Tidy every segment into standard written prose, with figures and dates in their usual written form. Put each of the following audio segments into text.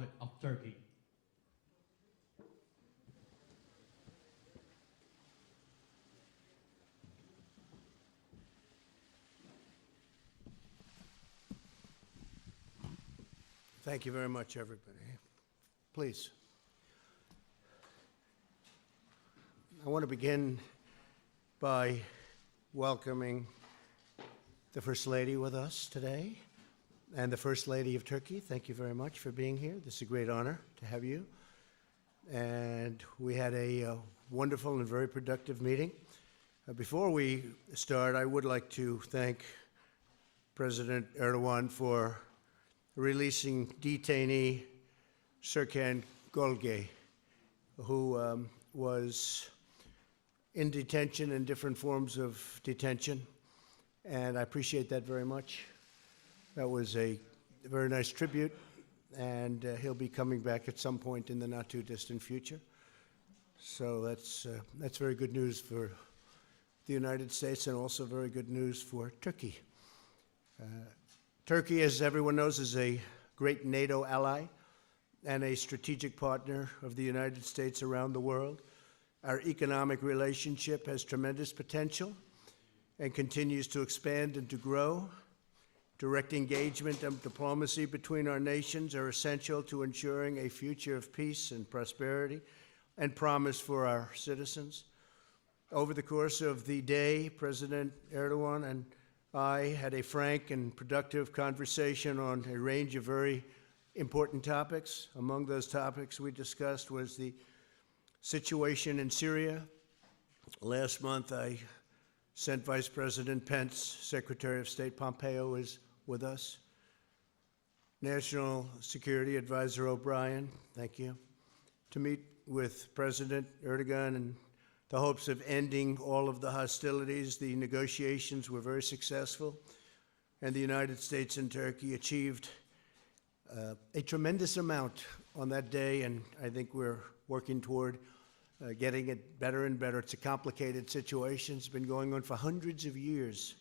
Republic of Turkey. Thank you very much, everybody. Please. I want to begin by welcoming the First Lady with us today and the First Lady of Turkey. Thank you very much for being here. This is a great honor to have you. And we had a wonderful and very productive meeting. Before we start, I would like to thank President Erdogan for releasing detainee Serkan Golge, who was in detention in different forms of detention, and I appreciate that very much. That was a very nice tribute, and he'll be coming back at some point in the not-too-distant future. So that's very good news for the United States and also very good news for Turkey. Turkey, as everyone knows, is a great NATO ally and a strategic partner of the United States around the world. Our economic relationship has tremendous potential and continues to expand and to grow. Direct engagement and diplomacy between our nations are essential to ensuring a future of peace and prosperity and promise for our citizens. Over the course of the day, President Erdogan and I had a frank and productive conversation on a range of very important topics. Among those topics we discussed was the situation in Syria. Last month, I sent Vice President Pence, Secretary of State Pompeo is with us, National Security Advisor O'Brien, thank you, to meet with President Erdogan in the hopes of ending all of the hostilities. The negotiations were very successful, and the United States and Turkey achieved a tremendous amount on that day, and I think we're working toward getting it better and better. It's a complicated situation. It's been going on for hundreds of years.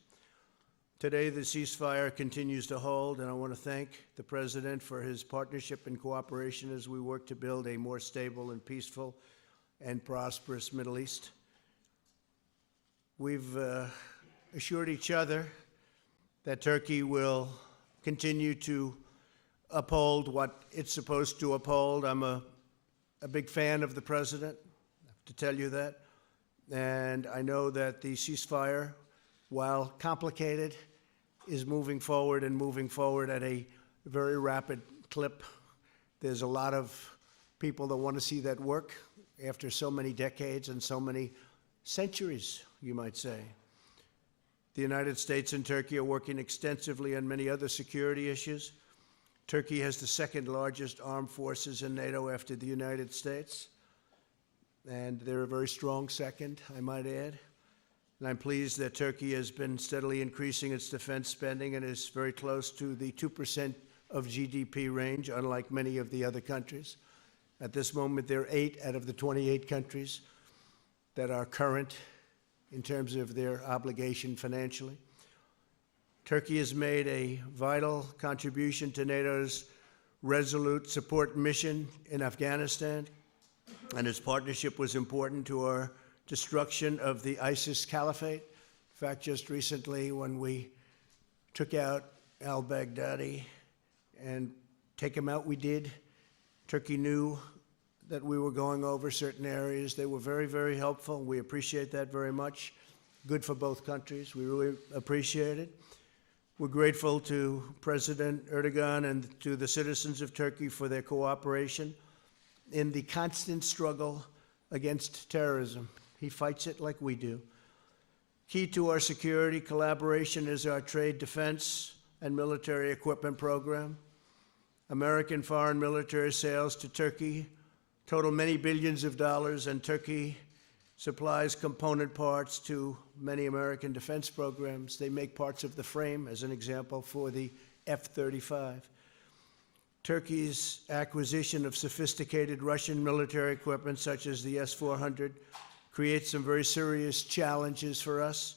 Today, the ceasefire continues to hold, and I want to thank the President for his partnership and cooperation as we work to build a more stable and peaceful and prosperous Middle East. We've assured each other that Turkey will continue to uphold what it's supposed to uphold. I'm a big fan of the President, I have to tell you that. And I know that the ceasefire, while complicated, is moving forward at a very rapid clip. There's a lot of people that want to see that work after so many decades and so many centuries, you might say. The United States and Turkey are working extensively on many other security issues. Turkey has the second largest armed forces in NATO after the United States, and they're a very strong second, I might add. And I'm pleased that Turkey has been steadily increasing its defense spending and is very close to the 2% of GDP range, unlike many of the other countries. At this moment, there are 8 out of the 28 countries that are current in terms of their obligation financially. Turkey has made a vital contribution to NATO's resolute support mission in Afghanistan, and its partnership was important to our destruction of the ISIS caliphate. In fact, just recently when we took out al-Baghdadi and take him out, we did. Turkey knew that we were going over certain areas. They were very, very helpful. We appreciate that very much. Good for both countries. We really appreciate it. We're grateful to President Erdogan and to the citizens of Turkey for their cooperation in the constant struggle against terrorism. He fights it like we do. Key to our security collaboration is our trade defense and military equipment program. American foreign military sales to Turkey total many billions of dollars, and Turkey supplies component parts to many American defense programs. They make parts of the frame, as an example, for the F-35. Turkey's acquisition of sophisticated Russian military equipment, such as the S-400, creates some very serious challenges for us.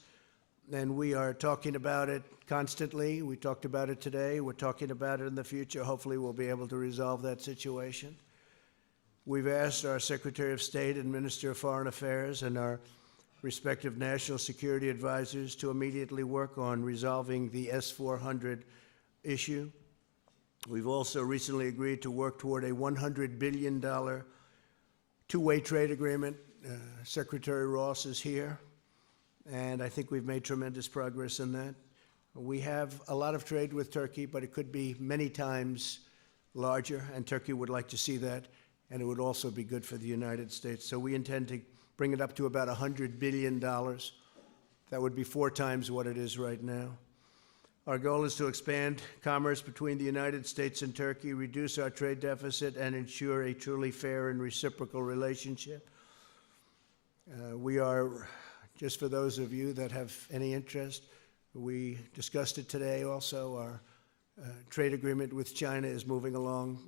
and we are talking about it constantly. We talked about it today. We're talking about it in the future. Hopefully, we'll be able to resolve that situation. We've asked our Secretary of State and Minister of Foreign Affairs and our respective national security advisors to immediately work on resolving the S-400 issue. We've also recently agreed to work toward a $100 billion two-way trade agreement. Secretary Ross is here, and I think we've made tremendous progress in that. We have a lot of trade with Turkey, but it could be many times larger, and Turkey would like to see that, and it would also be good for the United States. So we intend to bring it up to about $100 billion. That would be 4 times what it is right now. Our goal is to expand commerce between the United States and Turkey, reduce our trade deficit, and ensure a truly fair and reciprocal relationship. We are, just for those of you that have any interest, we discussed it today also. Our trade agreement with China is moving along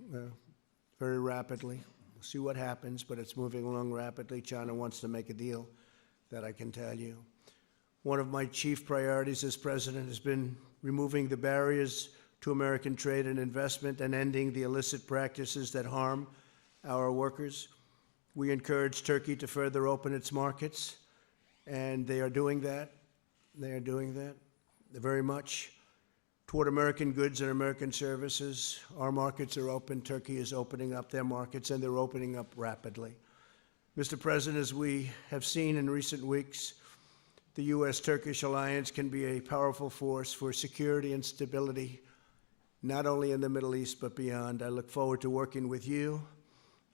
very rapidly. We'll see what happens, but it's moving along rapidly. China wants to make a deal, that I can tell you. One of my chief priorities as president has been removing the barriers to American trade and investment and ending the illicit practices that harm our workers. We encourage Turkey to further open its markets, and they are doing that. They are doing that very much. Toward American goods and American services, our markets are open. Turkey is opening up their markets, and they're opening up rapidly. Mr. President, as we have seen in recent weeks, the U.S.-Turkish alliance can be a powerful force for security and stability, not only in the Middle East, but beyond. I look forward to working with you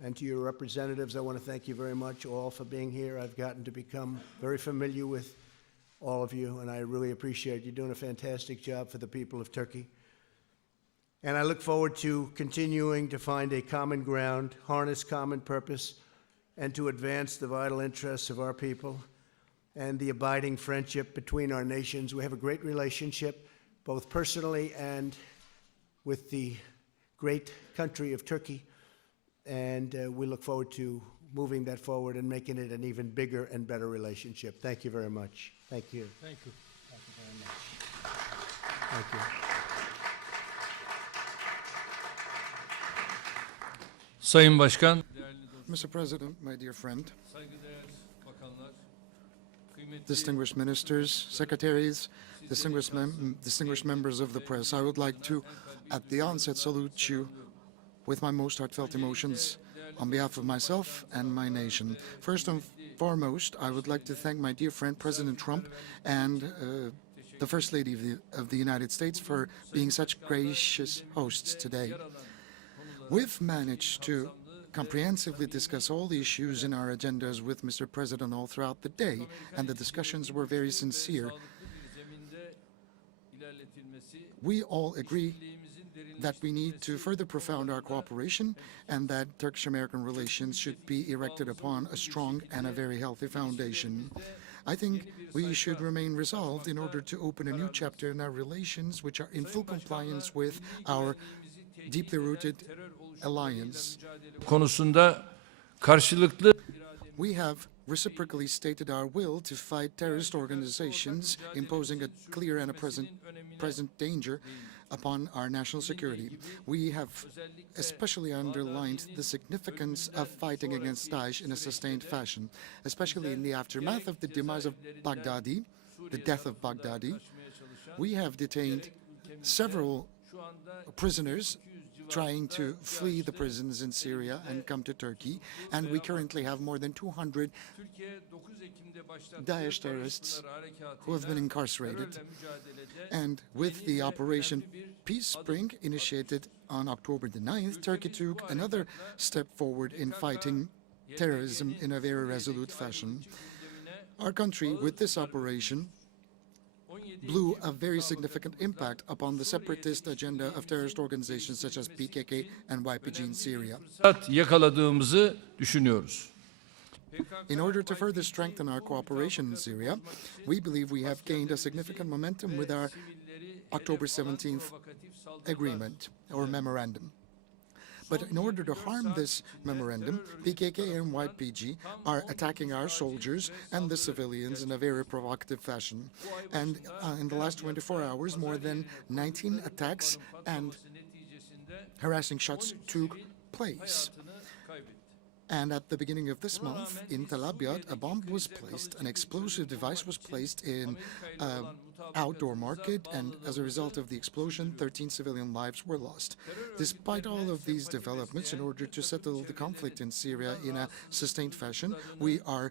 and to your representatives. I want to thank you very much all for being here. I've gotten to become very familiar with all of you, and I really appreciate you doing a fantastic job for the people of Turkey. And I look forward to continuing to find a common ground, harness common purpose, and to advance the vital interests of our people and the abiding friendship between our nations. We have a great relationship, both personally and with the great country of Turkey, and we look forward to moving that forward and making it an even bigger and better relationship. Thank you very much. Thank you. Thank you. Thank you very much. Thank you. Sayın Başkan, Mr. President, my dear friend, saygıdeğer bakanlar, kıymetli distinguished ministers, secretaries, distinguished members of the press, I would like to, at the onset, salute you with my most heartfelt emotions on behalf of myself and my nation. First and foremost, I would like to thank my dear friend, President Trump, and the First Lady of the United States for being such gracious hosts today. We've managed to comprehensively discuss all the issues in our agendas with Mr. President all throughout the day, and the discussions were very sincere. We all agree that we need to further profound our cooperation and that Turkish-American relations should be erected upon a strong and a very healthy foundation. I think we should remain resolved in order to open a new chapter in our relations which are in full compliance with our deeply rooted alliance. konusunda karşılıklı We have reciprocally stated our will to fight terrorist organizations, imposing a clear and a present danger upon our national security. We have especially underlined the significance of fighting against Daesh in a sustained fashion, especially in the aftermath of the demise of Baghdadi, the death of Baghdadi. We have detained several prisoners trying to flee the prisons in Syria and come to Turkey, and we currently have more than 200 Daesh terrorists who have been incarcerated. And with the Operation Peace Spring, initiated on October the 9th, Turkey took another step forward in fighting terrorism in a very resolute fashion. Our country, with this operation, blew a very significant impact upon the separatist agenda of terrorist organizations such as PKK and YPG in Syria. yakaladığımızı düşünüyoruz. In order to further strengthen our cooperation in Syria, we believe we have gained a significant momentum with our October 17th agreement or memorandum. But in order to harm this memorandum, PKK and YPG are attacking our soldiers and the civilians in a very provocative fashion. And in the last 24 hours, more than 19 attacks and harassing shots took place. And at the beginning of this month, in Tel Abyad, a bomb was placed, an explosive device was placed in an outdoor market, and as a result of the explosion, 13 civilian lives were lost. Despite all of these developments, in order to settle the conflict in Syria in a sustained fashion, we are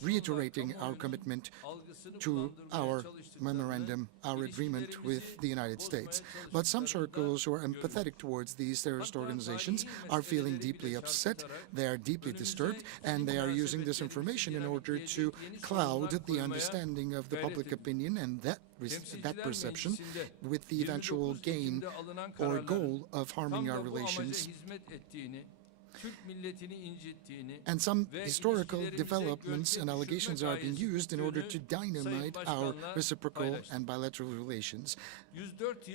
reiterating our commitment to our memorandum, our agreement with the United States. But some circles who are empathetic towards these terrorist organizations are feeling deeply upset, they are deeply disturbed, and they are using this information in order to cloud the understanding of the public opinion and that perception with the eventual gain or goal of harming our relations. And some historical developments and allegations are being used in order to dynamite our reciprocal and bilateral relations.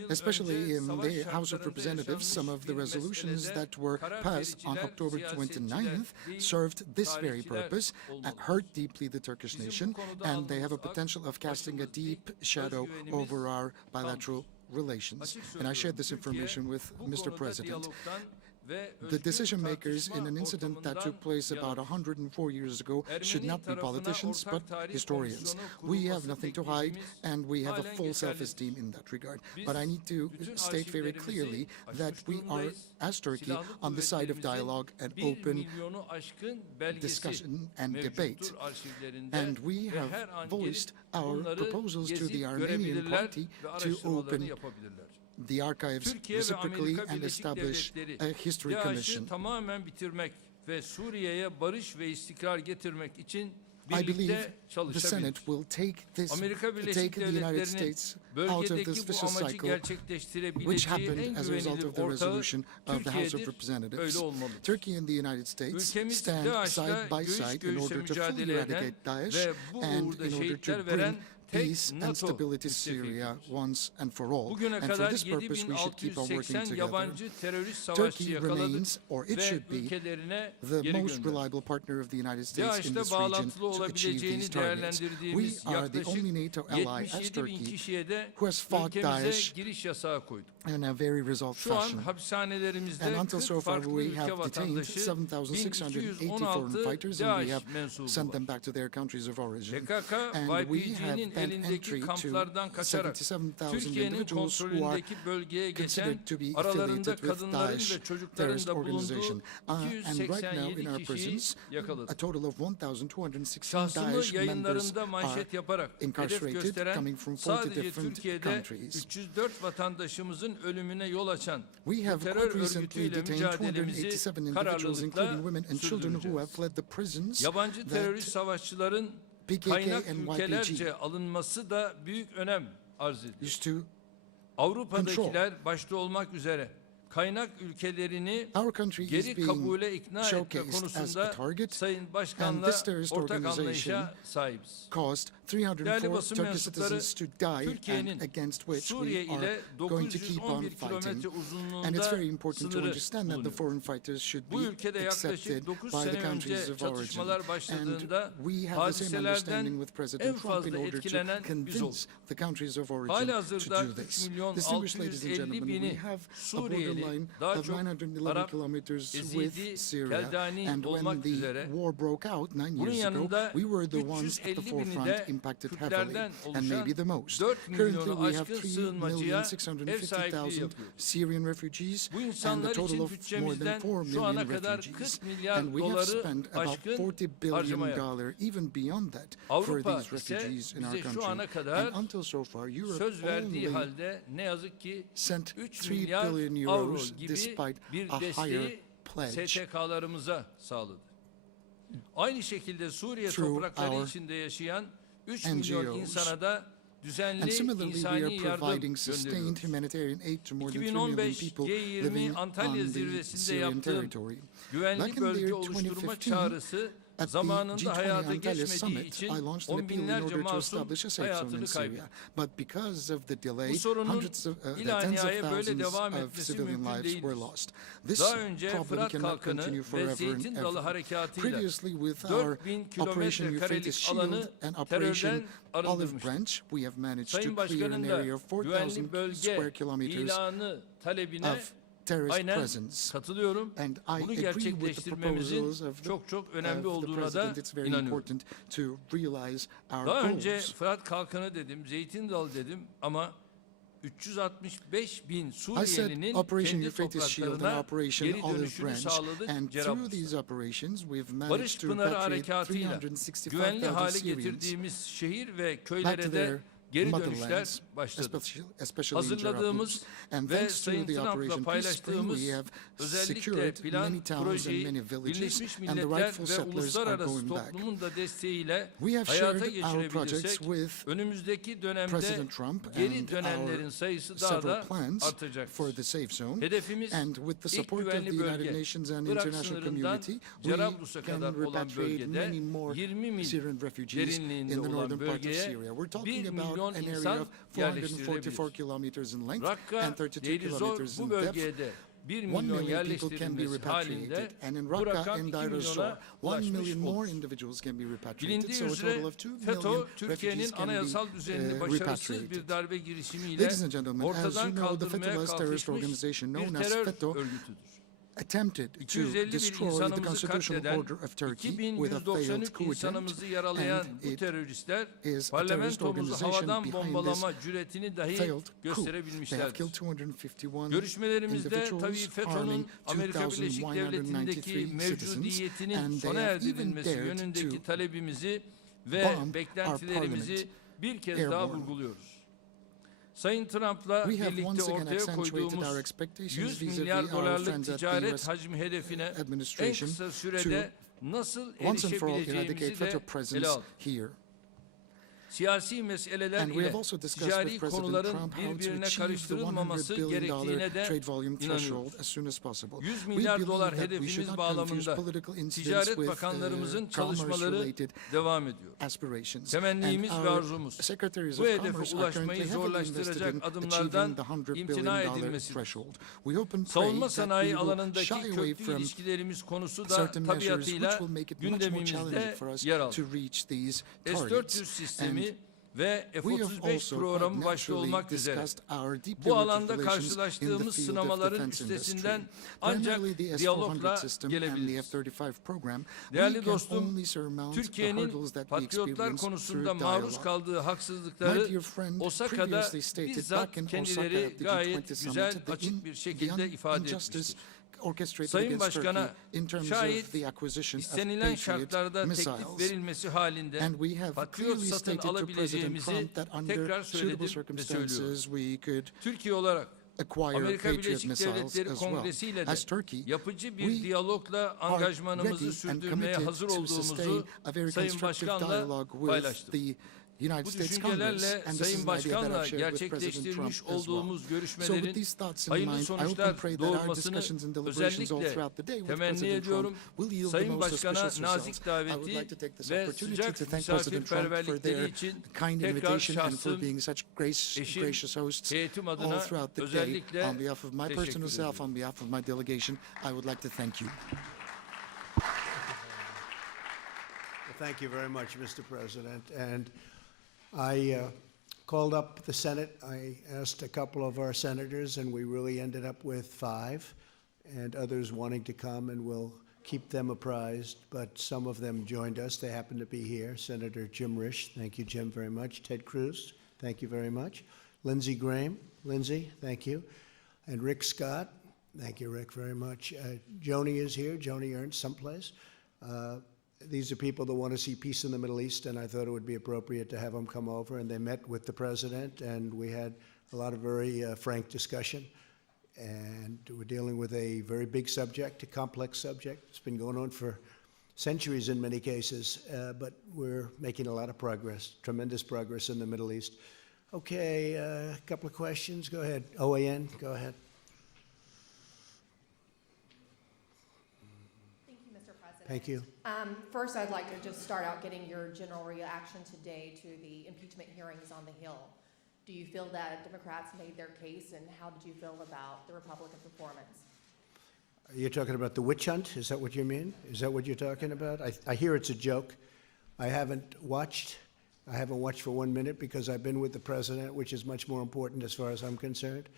Especially in the House of Representatives, some of the resolutions that were passed on October 29th served this very purpose, hurt deeply the Turkish nation, and they have a potential of casting a deep shadow over our bilateral relations. And I shared this information with Mr. President. The decision makers in an incident that took place about 104 years ago should not be politicians, but historians. We have nothing to hide, and we have a full self-esteem in that regard. But I need to state very clearly that we are, as Turkey, on the side of dialogue and open discussion and debate. And we have voiced our proposals to the Armenian party to open the archives reciprocally and establish a history commission. I believe the Senate will take the United States out of this vicious cycle, which happened as a result of the resolution of the House of Representatives. Turkey and the United States stand side by side in order to fully eradicate Daesh and in order to bring peace and stability to Syria once and for all. And for this purpose, we should keep on working together. Turkey remains, or it should be, the most reliable partner of the United States in this region to achieve these targets. We are the only NATO ally, as Turkey, who has fought Daesh in a very resolved fashion. And until so far, we have detained 7,680 foreign fighters, and we have sent them back to their countries of origin. And we have entry to 77,000 individuals who are considered to be affiliated with Daesh terrorist organization. And right now in our prisons, a total of 1,216 Daesh members are incarcerated, coming from 40 different countries. We have quite recently detained 287 individuals, including women and children, who have fled the prisons that PKK and YPG alınması da büyük önem arz ediyor. used to Avrupa'dakiler başta olmak üzere kaynak ülkelerini geri kabule ikna etme konusunda Sayın Başkan'la ortak anlayışa sahibiz. Değerli basın mensupları, Türkiye'nin Suriye ile 911 kilometre uzunluğunda sınırı. Bu ülkede yaklaşık 9 sene önce çatışmalar başladığında hadiselerden en fazla etkilenen biz olduk. Halihazırda 3 milyon 650 bini Suriyeli, daha çok Arap, Ezidi, Keldani olmak üzere, bunun yanında 350 bini de Kürtlerden oluşan 4 milyonu aşkın sığınmacıya ev sahipliği yapıyor. Bu insanlar için bütçemizden şu ana kadar 40 milyar doları aşkın harcama yaptık. Avrupa ise bize şu ana kadar söz verdiği halde ne yazık ki 3 milyar avro gibi bir desteği STK'larımıza sağladı. Aynı şekilde Suriye toprakları içinde yaşayan 3 milyon insana da düzenli insani yardım gönderiyoruz. 2015 G20 Antalya zirvesinde yaptığım güvenli bölge oluşturma çağrısı At the zamanında G20 hayata Antalya geçmediği Summit, için I launched an on appeal in binlerce order to masum establish a safe zone in hayatını Syria. kaybetti. But because of the delay, Bu sorunun tens of ilaniyaya böyle thousands devam of etmesi civilian mümkün lives were değildir. lost. This Daha önce problem Fırat cannot continue Kalkanı ve forever and Zeytin Dalı ever. harekatıyla Previously, with our 4000 Operation kilometre karelik Euphrates alanı Shield and Operation terörden Olive arındırmıştır. Branch, we have managed to Sayın clear an Başkan'ın da area of 4,000 güvenli bölge square kilometers ilanı talebine of terrorist aynen presence. katılıyorum. And I Bunu agree with the gerçekleştirmemizin proposals of çok önemli of the olduğuna da President. It's very inanıyorum. important to realize our Daha önce goals. Fırat Kalkanı dedim, Zeytin Dalı dedim ama 365 bin I said Suriyelinin Operation kendi Euphrates Shield and topraklarına Operation geri Olive dönüşünü Branch, sağladık. and Cerrah through Bursa. these operations we've managed Barış to Pınarı repatriate harekatıyla güvenli 365,000 hale Syrians getirdiğimiz şehir ve back köylere to de their geri dönüşler motherlands, başladı. especially in Cerrah Hazırladığımız Bursa. And ve thanks to Sayın the Trump'la Operation Peace Spring, paylaştığımız we have özellikle secured plan many towns and projeyi many villages, Birleşmiş and the Milletler rightful ve settlers are uluslararası going back. toplumun da desteğiyle We have hayata shared our projects geçirebilirsek with önümüzdeki dönemde President Trump geri and dönenlerin our sayısı daha several da plans for artacaktır. the safe zone. Hedefimiz And with the ilk support of the güvenli United bölge, Nations and Irak international sınırından community, we Cerablus'a can kadar olan repatriate bölgede many more 20 mil Syrian refugees in derinliğinde the olan northern part of bölgeye Syria. We're 1 talking about milyon an area insan of 444 yerleştirilebilir. kilometers in length Rakka, and 32 Deir Zor kilometers bu in depth. bölgeye de 1 1 milyon million people can be yerleştirilmesi halinde repatriated, and in bu Raqqa rakam and 2 Deir Zor, milyona 1 ulaşmış million more olur. individuals can be repatriated. Bilindiği So a üzere total of 2 FETÖ, million Türkiye'nin refugees can anayasal be düzenini başarısız repatriated. bir darbe girişimiyle Ladies and gentlemen, as you ortadan know, the kaldırmaya federalized terrorist kalkışmış organization bir known as terör FETÖ örgütüdür. attempted to 250 bin destroy the insanımızı constitutional katleden, order of Turkey with a failed 2193 coup attempt, insanımızı yaralayan and bu it teröristler is a terrorist parlamentomuzu organization havadan behind this bombalama cüretini dahi failed coup. They have gösterebilmişlerdir. killed 251 Görüşmelerimizde tabii individuals, FETÖ'nün harming Amerika Birleşik 2,193 Devletleri'ndeki citizens, mevcudiyetinin and they sona have even erdirilmesi dared yönündeki to talebimizi ve bomb our beklentilerimizi parliament bir kez daha airborne. vurguluyoruz. Sayın Trump'la We have birlikte once again ortaya accentuated koyduğumuz our expectations 100 vis-à-vis milyar our dolarlık friends at the ticaret US hacmi hedefine en administration kısa to sürede nasıl once and for all eradicate erişebileceğimizi FETÖ de presence ele aldık. here. Siyasi meseleler And we ile have also discussed ticari with President konuların Trump how to birbirine achieve the karıştırılmaması $100 billion gerektiğine de trade volume inanıyoruz. threshold as soon as possible. 100 We milyar believe dolar that we should hedefimiz not bağlamında confuse political incidents ticaret with bakanlarımızın çalışmaları commerce-related devam ediyor. aspirations. Temennimiz And ve our arzumuz secretaries bu of hedefe commerce are ulaşmayı currently heavily invested zorlaştıracak in adımlardan achieving the $100 imtina billion edilmesidir. threshold. We hope and pray Savunma that sanayi we will alanındaki shy away köklü from ilişkilerimiz konusu da certain measures which tabiatıyla will make it much more challenging gündemimizde for us yer aldı. to reach these S-400 targets. sistemi And ve we have F-35 also programı quite başta naturally olmak üzere discussed our deeply bu rooted alanda relations in the karşılaştığımız field of sınamaların defense üstesinden industry. ancak Primarily the diyalogla S-400 system and the gelebiliriz. F-35 program, we Değerli can dostum, only surmount the Türkiye'nin hurdles that we patriotlar experience konusunda through maruz dialogue. kaldığı My haksızlıkları dear friend Osaka'da previously stated bizzat back in Osaka kendileri at the gayet G20 güzel, summit that açık bir the şekilde ifade injustice etmiştir. orchestrated Sayın against Başkan'a Turkey in terms şayet of the acquisition of istenilen Patriot şartlarda teklif missiles. verilmesi halinde And we have Patriot clearly satın stated to President alabileceğimizi Trump that under tekrar suitable söyledim ve söylüyorum. circumstances we could Türkiye olarak acquire Amerika Patriot Birleşik missiles Devletleri as well. Kongresi ile de As Turkey, yapıcı bir we diyalogla are angajmanımızı ready and sürdürmeye committed hazır to sustain olduğumuzu a very Sayın constructive Başkan'la dialogue with paylaştım. the United Bu States Congress, düşüncelerle and this is Sayın an idea that Başkan'la I've shared with President gerçekleştirmiş Trump as well. olduğumuz So with görüşmelerin these thoughts in hayırlı mind, I hope sonuçlar and pray that our doğurmasını discussions and deliberations all özellikle throughout the day with temenni President ediyorum. Trump will yield the Sayın most Başkan'a auspicious nazik results. I would daveti like to take this ve opportunity sıcak to thank President Trump for misafirperverlikleri their için kind tekrar invitation and for şahsım, being such eşim, gracious hosts heyetim all adına throughout the day. özellikle On behalf of my teşekkür personal self, ediyorum. on behalf of my delegation, I would like to thank you. Well, thank you very much, Mr. President. And I called up the Senate. I asked a couple of our senators, and we really ended up with 5, and others wanting to come, and we'll keep them apprised. But some of them joined us. They happen to be here. Senator Jim Risch, thank you, Jim, very much. Ted Cruz, thank you very much. Lindsey Graham, Lindsey, thank you. And Rick Scott, thank you, Rick, very much. Joni is here, Joni Ernst, someplace. These are people that want to see peace in the Middle East, and I thought it would be appropriate to have them come over. And they met with the president, and we had a lot of very frank discussion. And we're dealing with a very big subject, a complex subject. It's been going on for centuries in many cases, but we're making a lot of progress, tremendous progress in the Middle East. Okay, a couple of questions. Go ahead. OAN, go ahead. Thank you, Mr. President. Thank you. First, I'd like to just start out getting your general reaction today to the impeachment hearings on the Hill. Do you feel that Democrats made their case, and how did you feel about the Republican performance? You're talking about the witch hunt? Is that what you mean? Is that what you're talking about? I hear it's a joke. I haven't watched for 1 minute because I've been with the president, which is much more important as far as I'm concerned.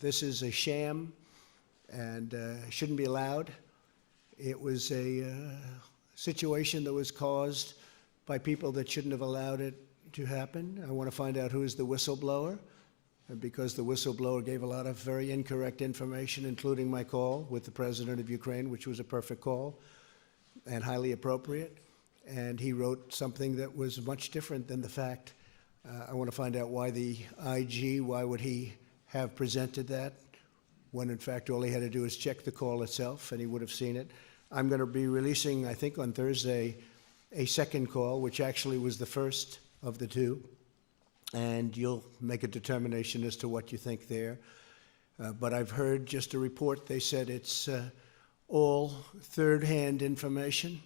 This is a sham and shouldn't be allowed. It was a situation that was caused by people that shouldn't have allowed it to happen. I want to find out who is the whistleblower, because the whistleblower gave a lot of very incorrect information, including my call with the president of Ukraine, which was a perfect call and highly appropriate. And he wrote something that was much different than the fact. I want to find out why the IG, why would he have presented that when in fact all he had to do is check the call itself and he would have seen it. I'm going to be releasing, I think on Thursday, a second call, which actually was the first of the two, and you'll make a determination as to what you think there. But I've heard just a report. They said it's all third-hand information,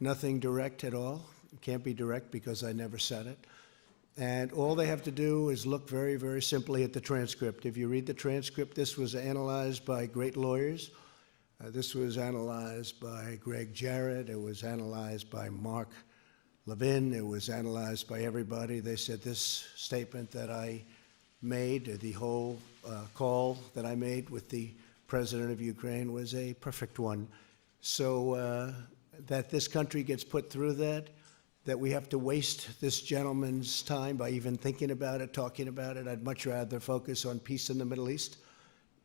nothing direct at all. It can't be direct because I never said it. And all they have to do is look very, very simply at the transcript. If you read the transcript, this was analyzed by great lawyers. This was analyzed by Greg Jarrett. It was analyzed by Mark Levin. It was analyzed by everybody. They said this statement that I made, the whole call that I made with the president of Ukraine, was a perfect one. So that this country gets put through that we have to waste this gentleman's time by even thinking about it, talking about it. I'd much rather focus on peace in the Middle East.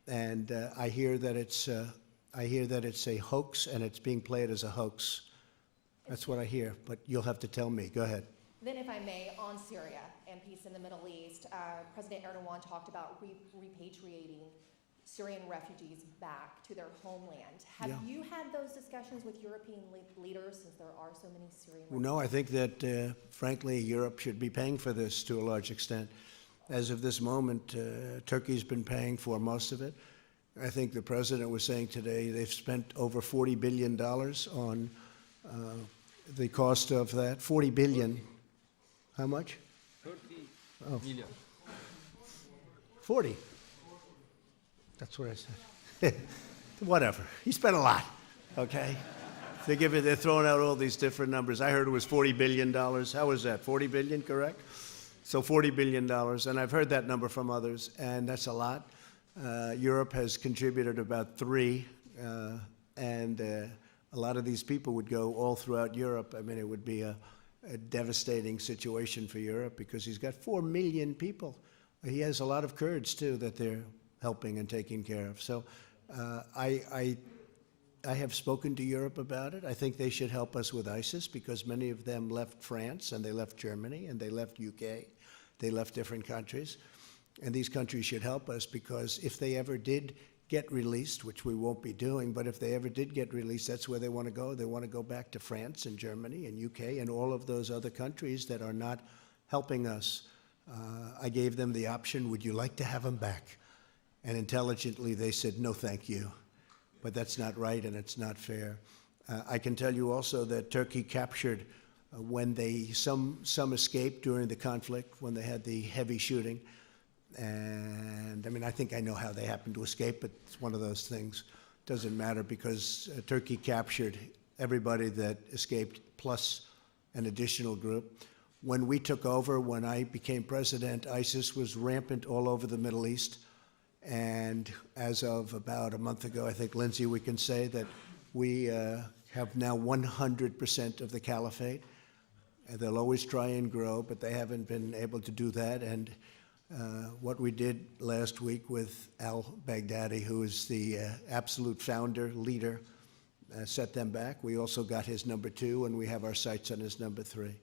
And I hear that it's a hoax, and it's being played as a hoax. That's what I hear, but you'll have to tell me. Go ahead. Then, if I may, on Syria and peace in the Middle East, President Erdogan talked about repatriating Syrian refugees back to their homeland. Have you had those discussions with European leaders, since there are so many Syrian refugees? No, I think that, frankly, Europe should be paying for this to a large extent. As of this moment, Turkey's been paying for most of it. I think the president was saying today they've spent over $40 billion on the cost of that. 40 billion. How much? 30 million. 40. That's what I said. Whatever. He spent a lot. Okay. They're throwing out all these different numbers. I heard it was $40 billion. How was that? 40 billion, correct? So $40 billion, and I've heard that number from others, and that's a lot. Europe has contributed about 3, and a lot of these people would go all throughout Europe. I mean, it would be a devastating situation for Europe because he's got 4 million people. He has a lot of Kurds, too, that they're helping and taking care of. So I have spoken to Europe about it. I think they should help us with ISIS because many of them left France, and they left Germany, and they left UK. They left different countries. And these countries should help us because if they ever did get released, which we won't be doing, but if they ever did get released, that's where they want to go. They want to go back to France and Germany and UK and all of those other countries that are not helping us. I gave them the option, would you like to have them back? And intelligently they said, no, thank you. But that's not right and it's not fair. I can tell you also that Turkey captured when some escaped during the conflict, when they had the heavy shooting. And I mean, I think I know how they happened to escape, but it's one of those things. Doesn't matter because Turkey captured everybody that escaped plus an additional group. When we took over, when I became president, ISIS was rampant all over the Middle East. And as of about a month ago, I think, Lindsay, we can say that we have now 100% of the caliphate. And they'll always try and grow, but they haven't been able to do that. And what we did last week with al-Baghdadi, who is the absolute founder, leader, set them back. We also got his number 2, and we have our sights on his number 3.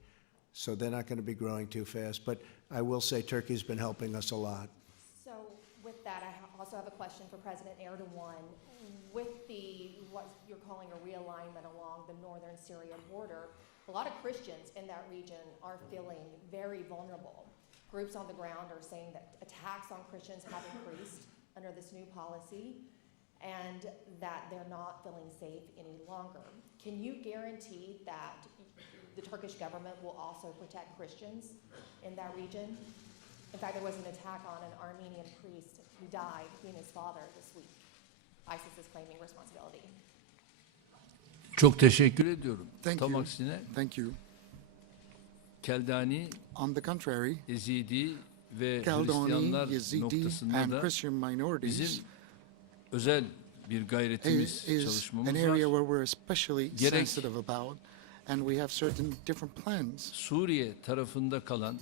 So they're not going to be growing too fast. But I will say Turkey's been helping us a lot. So with that, I also have a question for President Erdogan. With what you're calling a realignment along the northern Syria border, a lot of Christians in that region are feeling very vulnerable. Groups on the ground are saying that attacks on Christians have increased under this new policy. and that they're not feeling safe any longer. Can you guarantee that the Turkish government will also protect Christians in that region? In fact, there was an attack on an Armenian priest who died, he and his father, this week. ISIS is claiming responsibility. Çok teşekkür ediyorum. Thank Tam you. aksine Thank you. Keldani, On the contrary, Ezidi ve Kaldani, Hristiyanlar Yazidi, noktasında and da Christian minorities bizim özel bir gayretimiz, is çalışmamız an area var. where we're especially Gerek- sensitive about, and we have certain different plans. Suriye tarafında kalan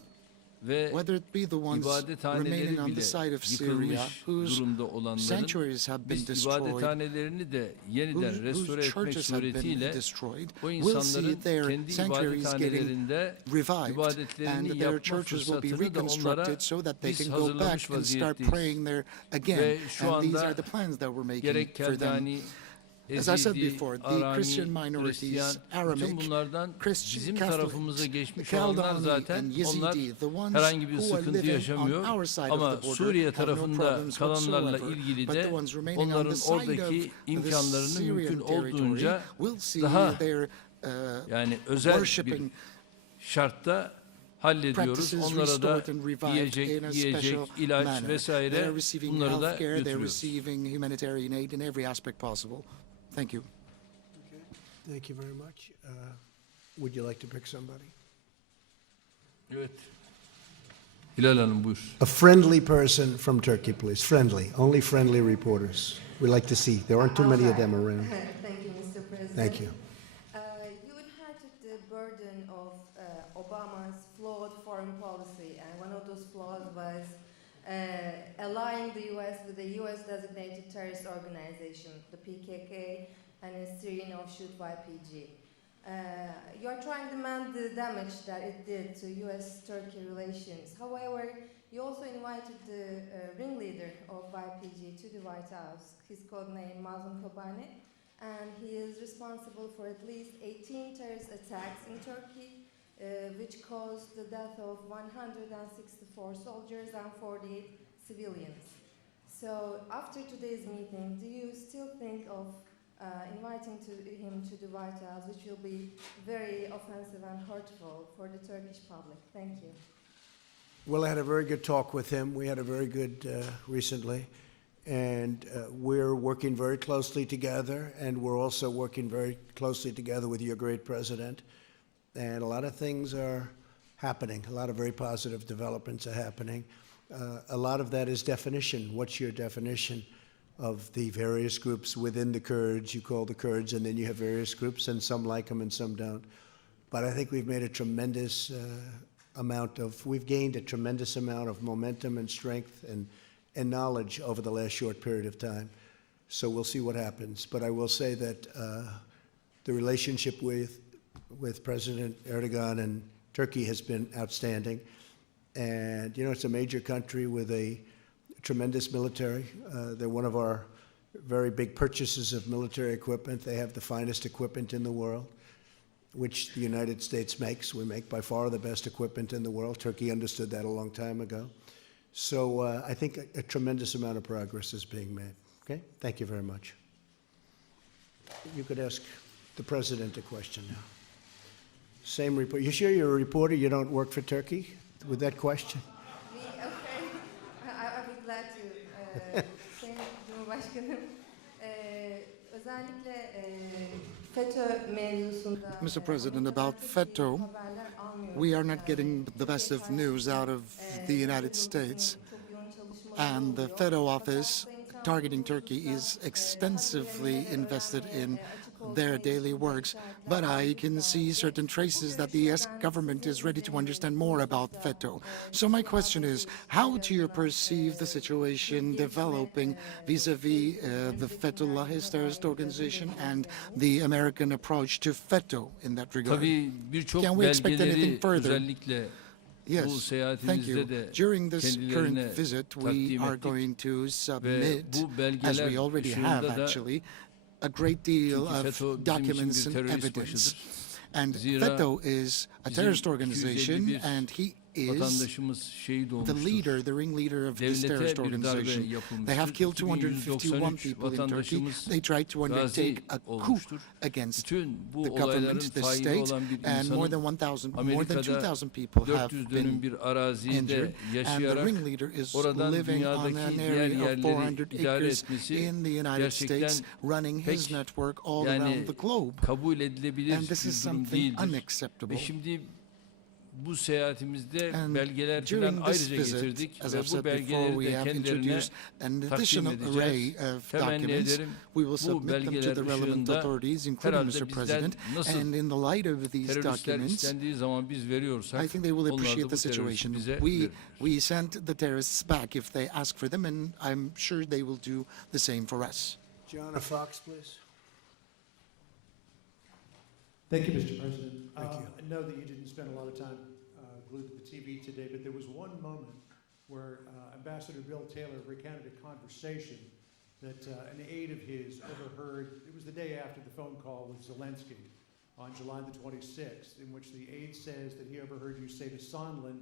ve Whether it be the ones remaining ibadethaneleri on the bile side of Syria, yıkılmış whose durumda olanların sanctuaries have been biz destroyed, ibadethanelerini de yeniden whose restore etmek churches have been suretiyle destroyed, o we'll see insanların their kendi sanctuaries getting ibadethanelerinde revived, ibadetlerini and their yapma churches will be fırsatını da onlara reconstructed so that they biz can go hazırlamış back and start vaziyetteyiz. praying there again. Ve şu And these anda are the plans that we're making gerek for them. Keldani, As I said Ezidi, before, the Arami, Christian minorities, Hristiyan, bütün Aramic, bunlardan Christian, bizim Catholics, tarafımıza geçmiş olanlar Kaldani, zaten and onlar Yazidi, the ones herhangi bir who are sıkıntı living on yaşamıyor. our side of Ama the border Suriye have no tarafında problems kalanlarla whatsoever. ilgili But de the ones remaining on the onların side oradaki of the imkanlarını Syrian mümkün territory olduğunca will see daha their yani özel bir worshipping şartta hallediyoruz. practices Onlara da restored and revived in yiyecek, a yiyecek, special ilaç manner. vesaire They're receiving bunları da healthcare, they're götürüyoruz. receiving humanitarian aid in every aspect possible. Thank you. Thank you very much. Would you like to pick somebody? Evet. Hilal Hanım buyur. A friendly person from Turkey, please. Friendly. Only friendly reporters. We like to see. There aren't too many of them around. Thank you, Mr. President. Thank you. You inherited the burden of Obama's flawed foreign policy, and one of those flaws was allying the U.S. with a U.S.-designated terrorist organization, the PKK, and a Syrian offshoot YPG. You are trying to mend the damage that it did to U.S.-Turkey relations. However, you also invited the ringleader of YPG to the White House. His codename Mazlum Kobani, and he is responsible for at least 18 terrorist attacks in Turkey, which caused the death of 164 soldiers and 48 civilians. So, after today's meeting, do you still think of inviting him to the White House, which will be very offensive and hurtful for the Turkish public? Thank you. Well, I had a very good talk with him. We had a very good recently. And we're working very closely together, and we're also working very closely together with your great president. And a lot of things are happening. A lot of very positive developments are happening. A lot of that is definition. What's your definition of the various groups within the Kurds? You call the Kurds, and then you have various groups, and some like them and some don't. But I think we've made a tremendous we've gained a tremendous amount of momentum and strength and knowledge over the last short period of time. So we'll see what happens. But I will say that the relationship with President Erdogan and Turkey has been outstanding. And, you know, it's a major country with a tremendous military. They're one of our very big purchases of military equipment. They have the finest equipment in the world, which the United States makes. We make by far the best equipment in the world. Turkey understood that a long time ago. So I think a tremendous amount of progress is being made. Okay? Thank you very much. You could ask the president a question now. Same report. You sure you're a reporter? You don't work for Turkey with that question? Me, okay. I'll be glad to. Sayın Cumhurbaşkanım, özellikle FETÖ mevzusunda Mr. President, about FETÖ, we are not getting the best of news out of the United States. And the FETÖ office targeting Turkey is extensively invested in their daily works. But I can see certain traces that the US government is ready to understand more about FETÖ. So my question is, how do you perceive the situation developing vis-a-vis the Fethullahist terrorist organization and the American approach to FETÖ in that regard? Tabii birçok Can we expect anything belgeleri further? özellikle bu Yes, thank seyahatimizde you. de During this kendilerine current visit, we takdim are ettik going to ve submit, bu as belgeler we already have ışığında da actually, a great deal çünkü of FETÖ bizim için documents bir and terörist evidence. başıdır. And Zira FETÖ is a bizim terrorist organization, 251 and he is vatandaşımız şehit the olmuştur. leader, the ringleader of this terrorist Devlete bir darbe organization. yapılmıştır. They have killed 251 2193 people in Turkey. vatandaşımız They tried to undertake gazi a coup olmuştur. against Bütün bu the olayların government, the faili state, olan bir and more than insanın 1,000, more than Amerika'da 2,000 people have 400 dönüm been bir arazide injured, and the yaşayarak ringleader is oradan living on dünyadaki an diğer area of yerleri 400 idare acres etmesi in the United gerçekten States, running his pek network all yani around the globe. kabul edilebilir And this is bir durum something değildir. unacceptable. Ve şimdi bu seyahatimizde And belgeler falan during this ayrıca visit, getirdik as ve I've bu said before, belgeleri we de have kendilerine introduced an takdim additional array edeceğiz. of Temenni documents. ederim We will bu submit them to belgeler the relevant ışığında authorities, including herhalde Mr. bizden President. nasıl And in the light of these teröristler documents, istendiği zaman biz veriyorsak I think they will onlar da appreciate bu the teröristi situation. bize We verir. sent the terrorists back if they ask for them, and I'm sure they will do the same for us. John Fox, please. Thank you, Mr. President. Thank you. I know that you didn't spend a lot of time glued to the TV today, but there was one moment where Ambassador Bill Taylor recounted a conversation that an aide of his overheard. It was the day after the phone call with Zelensky on July the 26th, in which the aide says that he overheard you say to Sondland,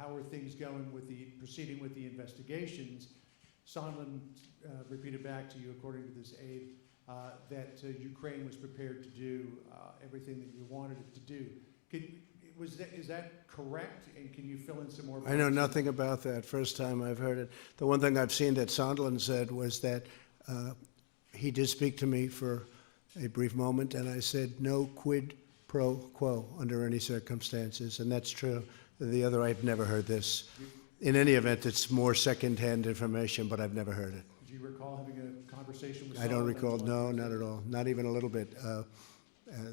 how are things going with proceeding with the investigations? Sondland repeated back to you, according to this aide, that Ukraine was prepared to do everything that you wanted it to do. Is that correct? And can you fill in some more? I know nothing about that. First time I've heard it. The one thing I've seen that Sondland said was that he did speak to me for a brief moment, and I said no quid pro quo under any circumstances, and that's true. The other, I've never heard this. In any event, it's more second-hand information, but I've never heard it. Do you recall having a conversation with I don't Sondland recall, on no, July not at all, not even a little bit.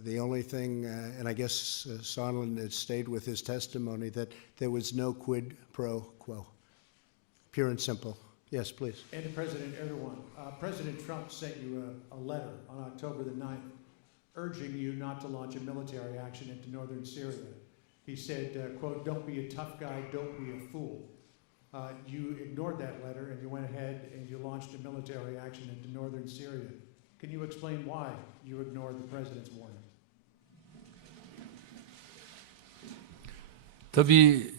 The only thing, and I guess Sondland had stayed with his testimony, that there was no quid pro quo. Pure and simple. Yes, please. And to President Erdogan, President Trump sent you a letter on October the 9th urging you not to launch a military action into northern Syria. He said, quote, don't be a tough guy, don't be a fool. You ignored that letter and you went ahead and you launched a military action into northern Syria. Can you explain why you ignored the president's warning? Tabii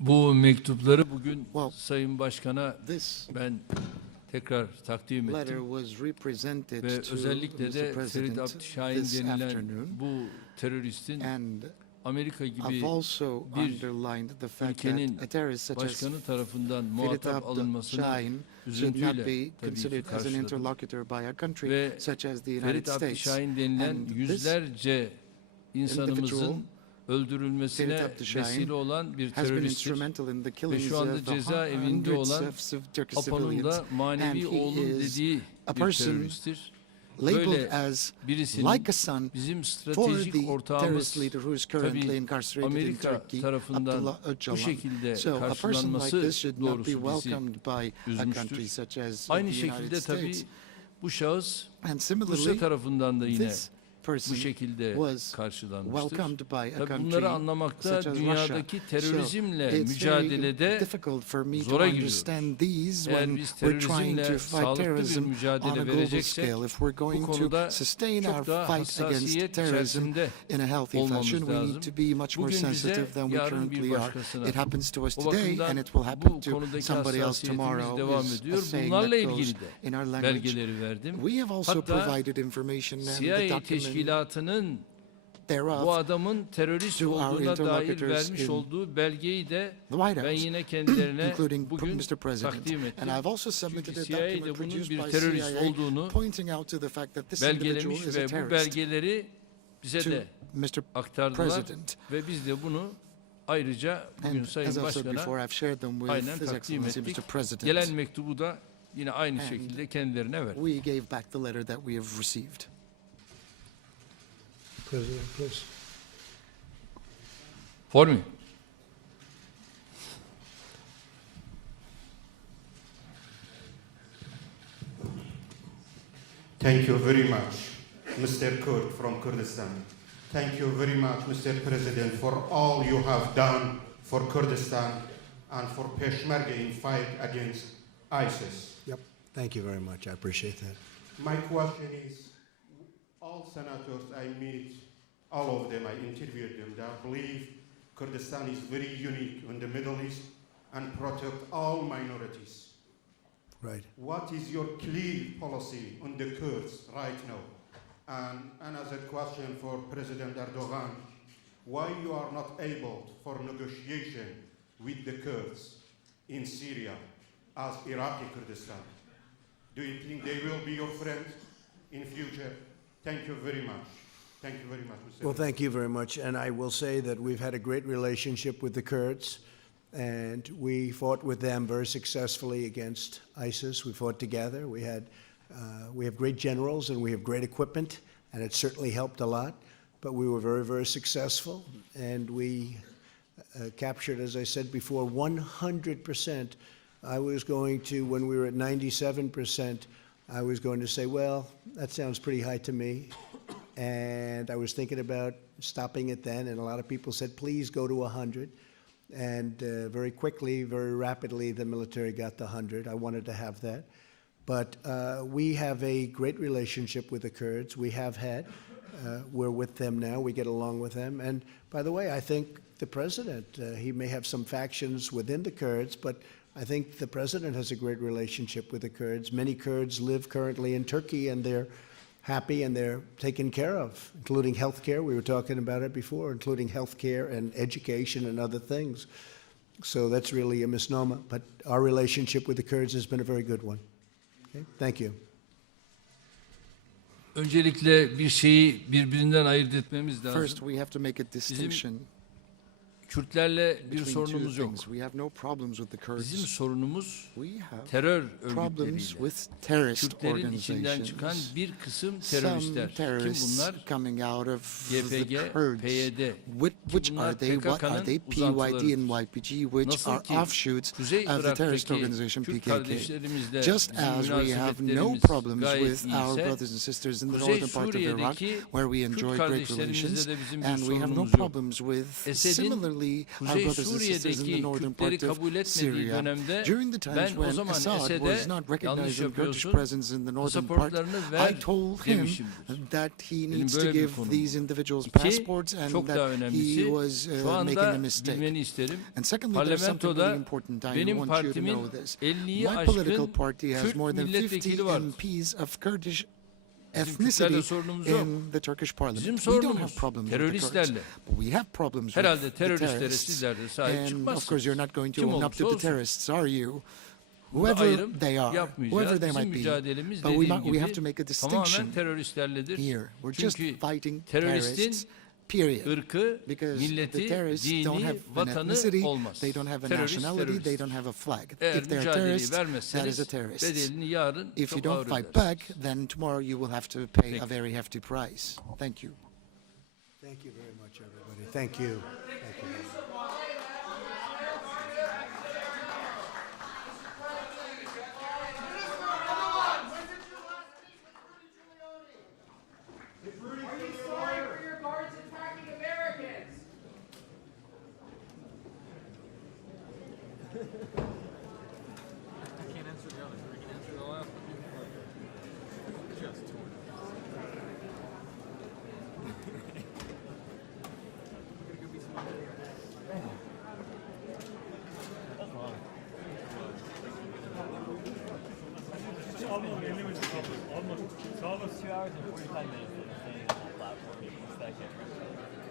bu mektupları bugün Well, Sayın Başkan'a This ben tekrar takdim letter ettim. was represented Ve to özellikle Mr. de Ferit President Abdüşahin this denilen afternoon, bu teröristin and Amerika I've gibi also bir underlined the fact ülkenin that a terrorist such as başkanı tarafından Ferit muhatap alınmasını Abdüşahin should not üzüntüyle be tabii ki considered as an karşıladım. interlocutor by a country Ve such as the United Ferit States. Abdüşahin denilen And this yüzlerce insanımızın individual, öldürülmesine Ferit Abdüşahin, vesile olan bir has been teröristtir. instrumental in the Ve killings şu anda of cezaevinde hundreds olan of Turkish Papa'nın civilians. da manevi And he oğlum is dediği a bir person teröristtir. labeled Böyle as birisinin like a son bizim for stratejik the ortağımız terrorist leader who is currently tabii incarcerated in Amerika Turkey, tarafından Abdullah bu Öcalan. şekilde So a person like karşılanması this should not be doğrusu bizi welcomed by a country üzmüştür. such as Aynı the şekilde United tabii States. bu şahıs And Rusya similarly, tarafından da yine this bu person şekilde was karşılanmıştır. welcomed by a Tabii country bunları anlamakta such as dünyadaki Russia. terörizmle So it's mücadelede very difficult for me to zora giriyoruz. understand these Eğer when biz we're trying terörizmle to fight sağlıklı bir terrorism on mücadele a global vereceksek scale. If we're bu going to konuda sustain our çok daha fight against hassasiyet terrorism içerisinde in a healthy olmamız fashion, we lazım. need to be much more Bugün bize, sensitive than we yarın bir currently are. başkasına. It happens to us O today, bakımdan and it will happen bu to konudaki somebody else hassasiyetimiz tomorrow. devam Is a ediyor. saying Bunlarla that goes ilgili de in our language. belgeleri verdim. We have also Hatta provided information and the CIA document teşkilatının bu thereof adamın terörist to our olduğuna dair interlocutors vermiş in olduğu belgeyi de the White ben House, yine kendilerine including bugün Mr. President. takdim ettim. And I've also submitted Çünkü a CIA de document bunun produced bir by terörist CIA olduğunu pointing out to the fact that this individual belgelemiş is a ve bu terrorist belgeleri bize to de Mr. aktardılar President. ve biz de bunu ayrıca bugün And Sayın as I said before, Başkan'a I've shared them with aynen His takdim Excellency ettik. Mr. President. Gelen mektubu da yine aynı And şekilde kendilerine verdik. we gave back the letter that we have received. President, please. For me. Thank you very much, Mr. Kurd from Kurdistan. Thank you very much, Mr. President, for all you have done for Kurdistan and for Peshmerga in fight against ISIS. Yep. Thank you very much. I appreciate that. My question is, all senators I meet, all of them, I interviewed them, they believe Kurdistan is very unique in the Middle East and protect all minorities. Right. What is your clear policy on the Kurds right now? And another question for President Erdogan, why you are not able for negotiation with the Kurds in Syria as Iraqi Kurdistan? Do you think they will be your friends in future? Thank you very much. Thank you very much, Mr. Well, thank you very much. And I will say that we've had a great relationship with the Kurds, and we fought with them very successfully against ISIS. We fought together. We have great generals and we have great equipment, and it certainly helped a lot. But we were very, very successful, and we captured, as I said before, 100%. I was going to, when we were at 97%, I was going to say, well, that sounds pretty high to me. And I was thinking about stopping it then, and a lot of people said, please go to 100. And very quickly, very rapidly, the military got to 100. I wanted to have that. But we have a great relationship with the Kurds. We have had. We're with them now. We get along with them. And by the way, I think the president, he may have some factions within the Kurds, but I think the president has a great relationship with the Kurds. Many Kurds live currently in Turkey, and they're happy and they're taken care of, including health care. We were talking about it before, including health care and education and other things. So that's really a misnomer. But our relationship with the Kurds has been a very good one. Okay? Thank you. Öncelikle bir şeyi birbirinden ayırt etmemiz lazım. First, we have to make a distinction Kürtlerle bir between two sorunumuz yok. things. We have no problems with the Bizim Kurds. sorunumuz We have terör problems örgütleriyle. with terrorist Kürtlerin içinden çıkan organizations. bir kısım Some teröristler. Kim terrorists bunlar? coming out of the YPG, Kurds. PYD. Which Bunlar are they? What are they? PKK'nın PYD and YPG, which Nasıl are ki offshoots Kuzey of the terrorist Irak'taki organization Kürt PKK. kardeşlerimizle Just bizim as we have no münasebetlerimiz problems gayet with our iyiyse, brothers and sisters in the Kuzey northern part of Iraq, Suriye'deki where we Kürt enjoy great relations, kardeşlerimizle de bizim bir and we have no sorunumuz yok. problems with Esed'in similarly our Kuzey brothers and sisters in the Suriye'deki northern Kürtleri part of kabul etmediği Syria. dönemde During the times ben o when zaman Assad was Esed'e not yanlış recognizing Kurdish yapıyorsun, presence in the northern part, pasaportlarını I ver told him demişimdir. that he Benim needs to böyle bir give konum these var. individuals İki, passports and çok daha that he önemlisi, was şu making a anda mistake. bilmeni isterim. And secondly, there's something really Parlamentoda important. I benim want you to partimin know this. 50'yi My political aşkın party has Kürt more than 50 milletvekili vardır. MPs of Kurdish Bizim Kürtlerle ethnicity sorunumuz yok. in the Turkish parliament. Bizim We don't have sorunumuz problems with the Kurds, teröristlerle. but we have problems Herhalde with the teröristlere terrorists. sizler de sahip And of çıkmazsınız. course, you're not going to Kim own up olursa to the olsun. terrorists, are you? Burada Whoever ayrım they are, yapmayacağız. whoever they Bizim might be. mücadelemiz But dediğim we have gibi to make a distinction tamamen teröristlerledir. here. We're just Çünkü fighting teröristin terrorists, period. ırkı, Because the milleti, terrorists don't have dini, an vatanı ethnicity, olmaz. they don't have a Terörist, nationality, they teröristtir. don't have a flag. Eğer If they're mücadeleyi terrorists, that is vermezseniz a terrorist. bedelini yarın If you çok ağır don't fight ödersiniz. back, then tomorrow you will have to pay Peki. a very hefty price. Thank you. Thank you very much, everybody. Thank you. Thank you. Almadım. Sağ olasın. 2 hours and 45 minutes of staying on that platform. One second.